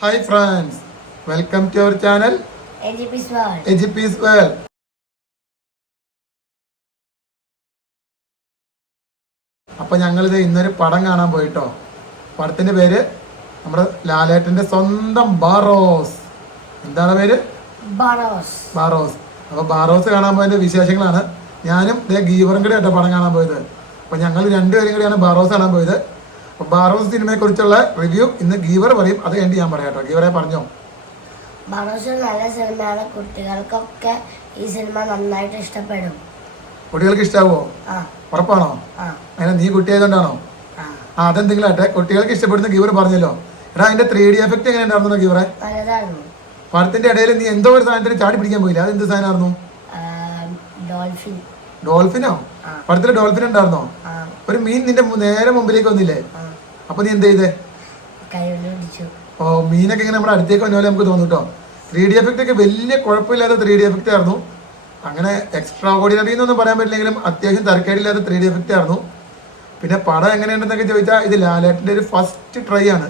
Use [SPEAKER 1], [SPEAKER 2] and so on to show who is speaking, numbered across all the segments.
[SPEAKER 1] Hi friends welcome to our channel
[SPEAKER 2] AG peace world
[SPEAKER 1] അപ്പൊ ഞങ്ങളിത് ഇന്നൊരു പടം കാണാൻ പോയിട്ടോ. പടത്തിന്റെ പേര് നമ്മുടെ ലാലേട്ടന്റെ സ്വന്തം ബാറോസ്. എന്താണ് പേര്?
[SPEAKER 2] ബറോസ്.
[SPEAKER 1] അപ്പൊ ബാറോസ് കാണാൻ പോയതിന്റെ വിശേഷങ്ങളാണ്. ഞാനും ഗീവറും കൂടെ ആട്ടോ പടം കാണാൻ പോയത്. അപ്പൊ ഞങ്ങൾ രണ്ടുപേരും കൂടിയാണ് ബാറോസ് കാണാൻ പോയത്. അപ്പൊ ബാറോസ് സിനിമയെ കുറിച്ചുള്ള റിവ്യൂ ഇന്ന് ഗീവർ പറയും അത് കഴിഞ്ഞ് ഞാൻ പറയാം കേട്ടോ ഗീവറെ പറഞ്ഞോ?
[SPEAKER 2] ബറോസ് നല്ല സിനിമയാണ്. കുട്ടികൾക്കൊക്കെ ഈ സിനിമ നന്നായിട്ട് ഇഷ്ടപ്പെടും.
[SPEAKER 1] കുട്ടികൾക്ക് ഇഷ്ടാവോ? ഉറപ്പാണോ? അങ്ങനെ നീ കുട്ടിയായതുകൊണ്ടാണോ?
[SPEAKER 2] ആ.
[SPEAKER 1] അതെന്തെങ്കിലും ആട്ടെ കുട്ടികൾക്ക് ഇഷ്ടപ്പെടുന്ന ഗീവർ പറഞ്ഞല്ലോ. എടാ അതിന്റെ ത്രീ ഡി എഫക്ട് എങ്ങനെ ഉണ്ടായിരുന്നു ഗീവറെ? പടത്തിന്റെ ഇടയിൽ നീ എന്തോ ഒരു സാധനത്തിന് ചാടി പിടിക്കാൻ പോയില്ല? അത് എന്ത് സാധനമായിരുന്നു? ഡോൾഫിനോ? പടത്തിൽ ഡോൾഫിൻ ഉണ്ടായിരുന്നോ? ഒരു മീൻ നിന്റെ നേരെ മുമ്പിലേക്ക് വന്നില്ലേ? അപ്പൊ നീ എന്ത് ചെയ്തേ? ഓ മീനൊക്കെ ഇങ്ങനെ നമ്മുടെ അടുത്തേക്ക് വന്ന പോലെ നമുക്ക് തോന്നും കേട്ടോ ത്രീ ഡി എഫക്റ്റ് ഒക്കെ വലിയ കുഴപ്പമില്ലാത്ത ത്രീ ഡി എഫക്റ്റ് ആയിരുന്നു. അങ്ങനെ എക്സ്ട്രാ ഓർഡിനറി എന്നൊന്നും പറയാൻ പറ്റില്ലെങ്കിലും അത്യാവശ്യം തരക്കേടില്ലാത്ത ത്രീ ഡി എഫക്റ്റ് ആയിരുന്നു. പിന്നെ പടം എങ്ങനെയുണ്ടെന്നൊക്കെ ചോദിച്ചാൽ ഇത് ലാലേട്ടന്റെ ഒരു ഫസ്റ്റ് ട്രൈ ആണ്.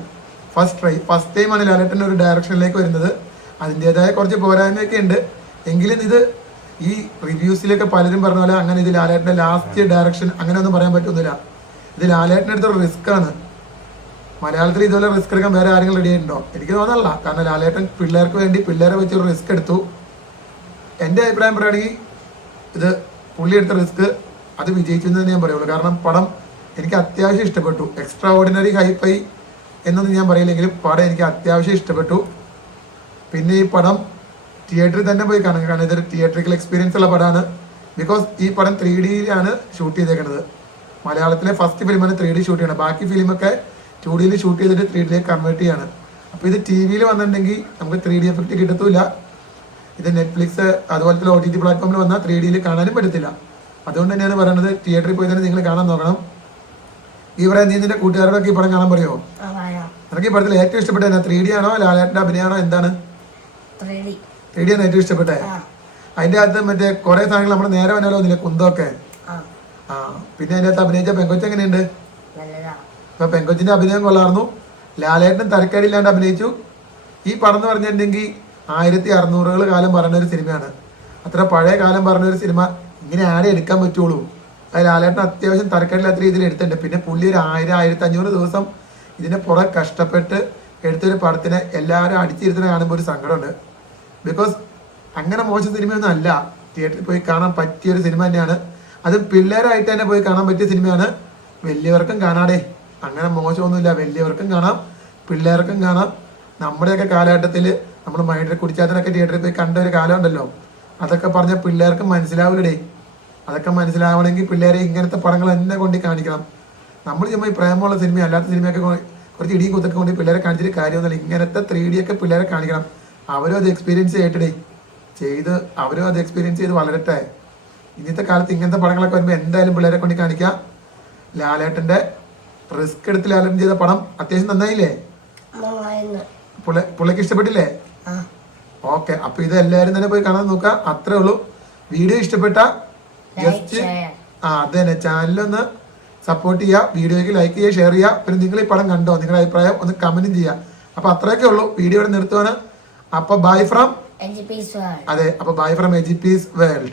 [SPEAKER 1] ഫസ്റ്റ് ട്രൈ ഫസ്റ്റ് ടൈം ആണ് ലാലേട്ടൻ ഒരു ഡയറക്ഷനിലേക്ക് വരുന്നത്. അതിന്റെതായ കുറച്ച് പോരായ്മയൊക്കെ ഉണ്ട്. എങ്കിലും ഇത് ഈ റിവ്യൂസിലൊക്കെ പലരും പറഞ്ഞ പോലെ അങ്ങനെ ഇത് ലാലേട്ടന്റെ ലാസ്റ്റ് ഡയറക്ഷൻ അങ്ങനെ ഒന്നും പറയാൻ പറ്റുന്നില്ല. ഇത് ലാലേട്ടന്റെ അടുത്തൊരു റിസ്ക് ആണ്. മലയാളത്തിൽ ഇതുപോലെ റിസ്ക് എടുക്കാൻ വേറെ ആരെങ്കിലും റെഡി ആയിട്ടുണ്ടോ? എനിക്ക് തോന്നല്ല കാരണം ലാലേട്ടൻ പിള്ളേർക്ക് വേണ്ടി പിള്ളേരെ വെച്ച് റിസ്ക് എടുത്തു. എന്റെ അഭിപ്രായം പറയുകയാണെങ്കിൽ ഇത് പുള്ളി എടുത്ത റിസ്ക് അത് വിജയിച്ചു എന്ന് ഞാൻ പറയുള്ളൂ. കാരണം പടം എനിക്ക് അത്യാവശ്യം ഇഷ്ടപ്പെട്ടു. എക്സ്ട്രാ ഓർഡിനറി ഹൈഫൈ എന്നൊന്നും ഞാൻ പറയില്ലെങ്കിലും പടം എനിക്ക് അത്യാവശ്യം ഇഷ്ടപ്പെട്ടു. പിന്നെ ഈ പടം തിയേറ്ററിൽ തന്നെ പോയി കാണാം. കാരണം ഇതൊരു തിയേറ്ററിക്കൽ എക്സ്പീരിയൻസ് ഉള്ള പടമാണ്. ബിക്കോസ് ഈ പടം ത്രീ ഡിയിലാണ് ഷൂട്ട് ചെയ്തേക്കുന്നത് മലയാളത്തിലെ ഫസ്റ്റ് ഫിലിമാണ് ത്രീ ഡി ഷൂട്ട് ചെയ്യണം ബാക്കി ഫിലിമൊക്കെ ടു ഡിയിൽ ഷൂട്ട് ചെയ്തിട്ട് ത്രീ ഡിയിലേക്ക് കൺവേർട്ട് ചെയ്യാണ്. അപ്പോൾ ഇത് ടി വിയിൽ വന്നിട്ടുണ്ടെങ്കിൽ നമുക്ക് ത്രീ ഡി എഫക്റ്റ് കിട്ടത്തില്ല ഇത് നെറ്റ്ഫ്ലിക്സ് അതുപോലത്തെ ഒ ടി ടി പ്ലാറ്റ്ഫോമിൽ വന്നാൽ ത്രീ ഡിയിൽ കാണാനും പറ്റത്തില്ല. അതുകൊണ്ട് തന്നെയാണ് പറയുന്നത് തിയേറ്ററിൽ പോയി തന്നെ നിങ്ങൾ കാണാൻ നോക്കണം. ഈ പറയാൻ നീ നിന്റെ കൂട്ടുകാരോടൊക്കെ ഈ പടം കാണാൻ പറയുമോ നിനക്ക് ഈ പടത്തിൽ ഏറ്റവും ഇഷ്ടപ്പെട്ട എന്നാ ത്രീ ഡി ആണോ ലാലാട്ടിന്റെ അഭിനയമാണോ എന്താണ്?
[SPEAKER 2] ത്രീ ഡി
[SPEAKER 1] ആണ് ഏറ്റവും
[SPEAKER 2] ഇഷ്ടപ്പെട്ടത്
[SPEAKER 1] അതിന്റെ അകത്ത് മറ്റേ കുറെ സാധനങ്ങൾ നമ്മൾ നേരെ വന്നാലോ ഒന്നില്ല കുന്തമൊക്കെ?
[SPEAKER 2] ആ.
[SPEAKER 1] പിന്നെ അതിന്റെ അകത്ത് അഭിനയിച്ച പെങ്കൊച്ച് എങ്ങനെയുണ്ട് പെങ്കൊച്ചിന്റെ അഭിനയം കൊള്ളാർന്നു. ലാലേട്ടൻ തരക്കേടില്ലാണ്ട് അഭിനയിച്ചു. ഈ പടം എന്ന് പറഞ്ഞിട്ടുണ്ടെങ്കിൽ ആയിരത്തി അറുന്നൂറുകൾ കാലം പറയുന്ന ഒരു സിനിമയാണ്. അത്ര പഴയ കാലം പറഞ്ഞ ഒരു സിനിമ ഇങ്ങനെ ആരെ എടുക്കാൻ പറ്റുള്ളൂ. അത് ലാലേട്ടൻ അത്യാവശ്യം തരക്കേടില്ലാത്ത രീതിയിൽ എടുത്തിട്ടുണ്ട്. പിന്നെ പുള്ളി ഒരു ആയിരം ആയിരത്തി അഞ്ഞൂറ് ദിവസം ഇതിനെ പുറം കഷ്ടപ്പെട്ട് എടുത്തൊരു പടത്തിനെ എല്ലാവരും അടിച്ചിരുത്തിനെ കാണുമ്പോൾ ഒരു സങ്കടമുണ്ട്. ബിക്കോസ് അങ്ങനെ മോശം സിനിമയൊന്നും അല്ല. തിയേറ്ററിൽ പോയി കാണാൻ പറ്റിയ ഒരു സിനിമ തന്നെയാണ്. അത് പിള്ളേരായിട്ട് തന്നെ പോയി കാണാൻ പറ്റിയ സിനിമയാണ്. വലിയവർക്കും കാണാടേ. അങ്ങനെ മോശമൊന്നുമില്ല. വലിയവർക്കും കാണാം പിള്ളേർക്കും കാണാം. നമ്മുടെയൊക്കെ കാലഘട്ടത്തിൽ നമ്മൾ മൈൻഡിൽ കുടിച്ചാത്തനൊക്കെ തിയേറ്ററിൽ പോയി കണ്ട ഒരു കാലം ഉണ്ടല്ലോ. അതൊക്കെ പറഞ്ഞ പിള്ളേർക്ക് മനസ്സിലാവില്ലടേ. അതൊക്കെ മനസ്സിലാവണമെങ്കിൽ പിള്ളേരെ ഇങ്ങനത്തെ പടങ്ങൾ തന്നെ കൊണ്ട് കാണിക്കണം. നമ്മൾ ചുമ്മാ ഈ പ്രേമമുള്ള സിനിമ അല്ലാത്ത സിനിമയൊക്കെ കുറച്ച് ഇടിയും കുത്തൊക്കെ കൊണ്ട് പിള്ളേരെ കാണിച്ചിട്ട് കാര്യമൊന്നുമില്ല. ഇങ്ങനത്തെ ത്രീ ഡി ഒക്കെ പിള്ളേരെ കാണിക്കണം. അവരും അത് എക്സ്പീരിയൻസ് ചെയ്യട്ടെ ചെയ്ത് അവരും അത് എക്സ്പീരിയൻസ് ചെയ്ത് വളരട്ടെ. ഇന്നത്തെ കാലത്ത് ഇങ്ങനത്തെ പടങ്ങളൊക്കെ വരുമ്പോൾ എന്തായാലും പിള്ളേരെ കൊണ്ട് കാണിക്കാം. ലാലേട്ടന്റെ റിസ്ക് എടുത്ത് ലാലേട്ടൻ ചെയ്ത പടം അത്യാവശ്യം നന്നായില്ലേ? പുള്ളിക്ക് ഇഷ്ടപ്പെട്ടില്ലേ? ഓക്കെ അപ്പൊ ഇത് എല്ലാരും തന്നെ പോയി കാണാൻ നോക്കുക. അത്രേ ഉള്ളൂ. വീഡിയോ ഇഷ്ടപ്പെട്ട ജസ്റ്റ് ആ അത് തന്നെ. ചാനലൊന്ന് സപ്പോർട്ട് ചെയ്യുക. വീഡിയോയ്ക്ക് ലൈക്ക് ചെയ്യുക ഷെയർ ചെയ്യുക. പിന്നെ നിങ്ങൾ ഈ പടം കണ്ടോ? നിങ്ങളുടെ അഭിപ്രായം ഒന്ന് കമന്റും ചെയ്യുക. അപ്പൊ അത്രയൊക്കെ ഉള്ളൂ. വീഡിയോ ഇവിടെ നിർത്തുവാണ്. അപ്പൊ ബൈ ഫ്രം അതെ അപ്പൊ bye from AG peace world